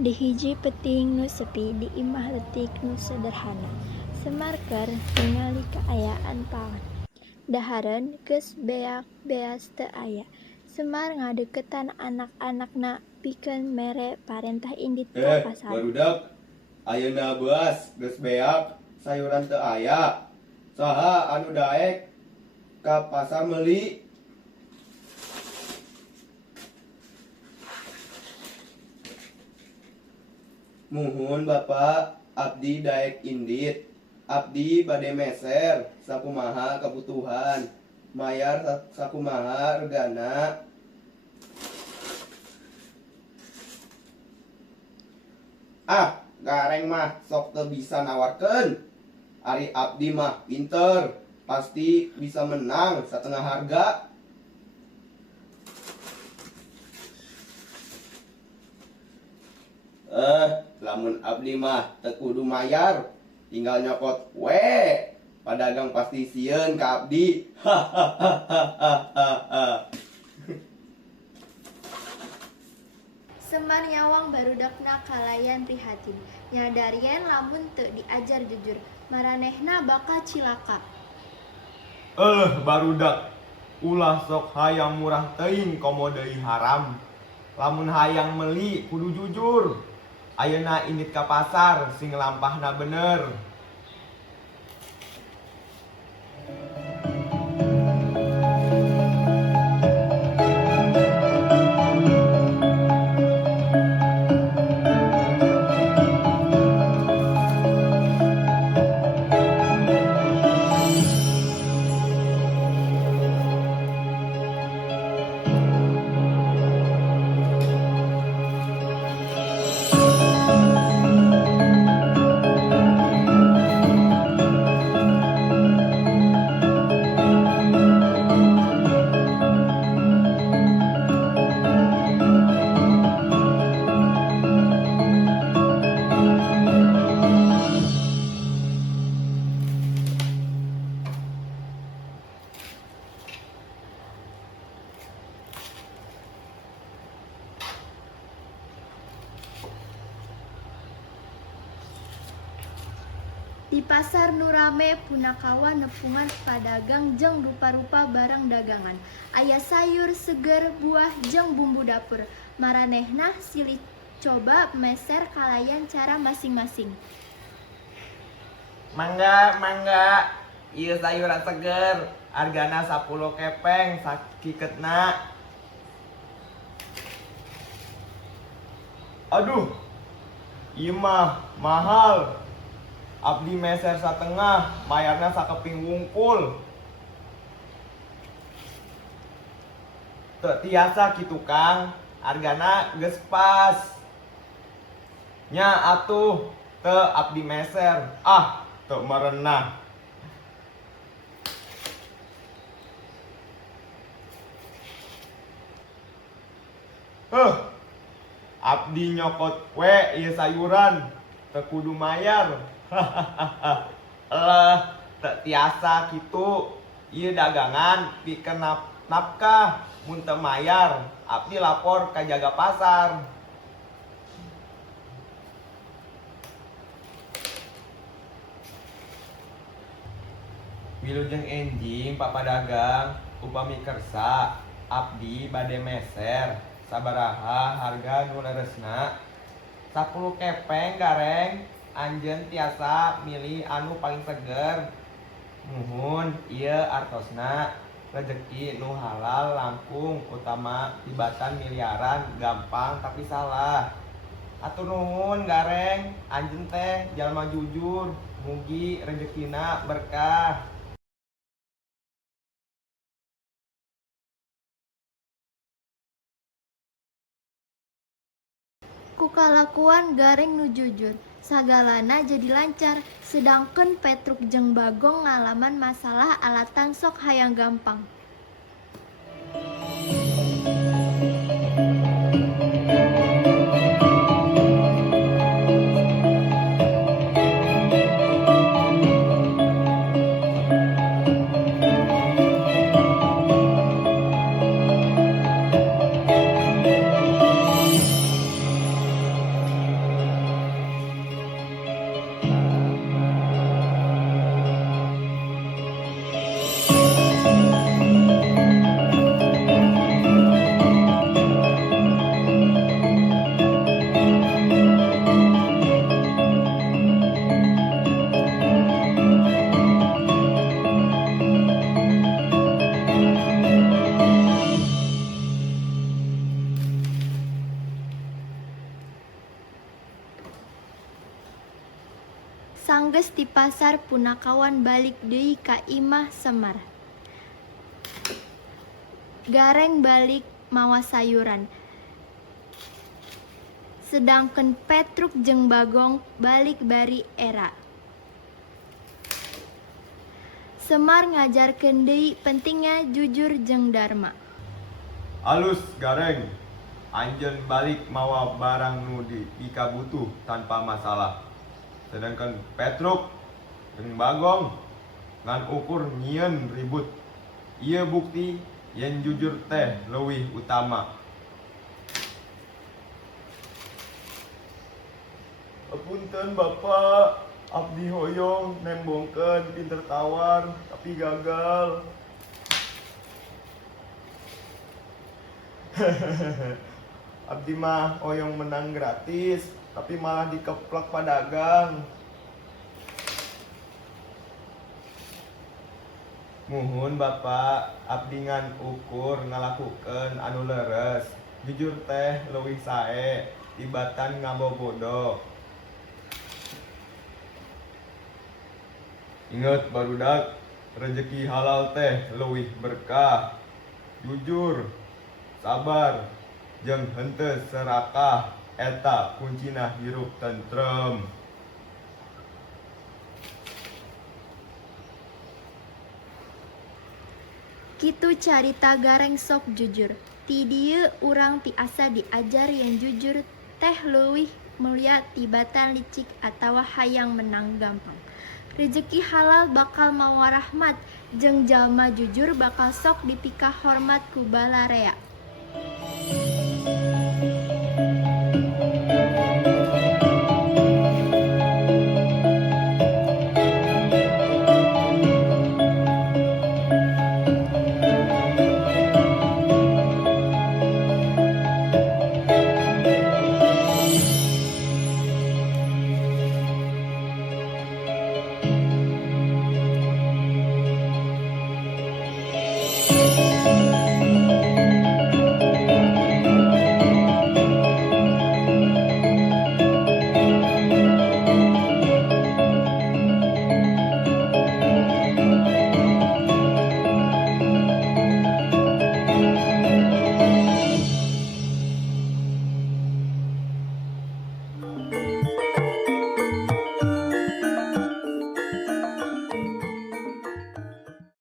Di hiji peuting nu sepi di imah leutik nu sederhana. Semar keur ningali kaayaan paon. Dahareun geus beak-beas teu aya. Semar ngadeuketan anak-anakna pikeun mere parentah indit ka pasar. Barudak, ayeuna beas geus beak, sayuran teu aya. Saha anu daek ka pasar meuli? Muhun Bapak, abdi daek indit. Abdi bade meser, sakumaha kabutuhan. Mayar sakumaha regana. Gareng mah sok teu bisa nawarkeun. Ari abdi mah pinter, pasti bisa menang satengah harga. Lamun abdi mah teu kudu mayar, tinggal nyokot we. Padagang pasti sieun ka abdi. Semar nyawang barudakna kalayan prihatin. Nyadarieun lamun teu diajar jujur, maranehna bakal cilaka. Barudak, ulah sok hayang murah teuing komo deui haram. Lamun hayang meuli kudu jujur. Ayeuna indit ka pasar sing lampahna bener. Di pasar nu rame punakawa nepungan padagang jeung rupa-rupa barang dagangan. Aya sayur seger, buah, jeung bumbu dapur. Maranehna silih coba meser kalayan cara masing-masing. Mangga, ieu sayuran seger, hargana 10 kepeng sakiketna. Aduh, ieu mah mahal. Abdi meser satengah, mayarna sakeping wungkul. Teu tiasa kitu Kang, hargana geus pas. Nya atuh, teu abdi meser. Teu merenah. Abdi nyokot we ieu sayuran, teu kudu mayar. Teu tiasa kitu. Ieu dagangan pikeun nafkah. Mun teu mayar, abdi lapor ka jaga pasar. Wilujeng enjing Pak Padagang, upami kersa abdi bade meser sabaraha harga nu leresna? 10 kepeng gareng. Anjeun tiasa milih anu paling seger. Muhun, ieu artosna rezeki nu halal langkung, utama tibatan miliaran gampang tapi salah. Atur nuhun gareng, anjeun teh jalma jujur, mugi rezekina berkah. ku kalakuan gareng nu jujur, sagalana jadi lancar, sedangkan Petruk jeung Bagong ngalaman masalah alatan sok hayang gampang. Sanggeus di pasar punakawan balik deui ka imah Semar. Gareng balik mawa sayuran. Sedangkan Petruk jeung Bagong balik bari era. Semar ngajarkeun deui pentingnya jujur jeung darma. Alus gareng, anjeun balik mawa barang nu pika butuh tanpa masalah. Sedangkan Petruk jeung Bagong ngan ukur nyieun ribut. Ieu bukti yen jujur teh leuwih utama. Apunten Bapak, abdi hoyong nembongkeun pinter tawar tapi gagal. Abdi mah hoyong menang gratis, tapi malah dikeplak pedagang. Muhun Bapak, abdi ngan ukur ngalakukeun anu leres. Jujur teh leuwih sae tibatan ngabobodo. Ingat barudak, rezeki halal teh leuwih berkah. Jujur, sabar, jeung henteu serakah eta kuncina hirup tentrem. Kitu carita gareng sok jujur. Ti dieu urang tiasa diajar yang jujur teh leuwih mulia tibatan licik atawa hayang menang gampang. Rezeki halal bakal mawa rahmat, jeung jalma jujur bakal sok dipikah hormat ku balarea.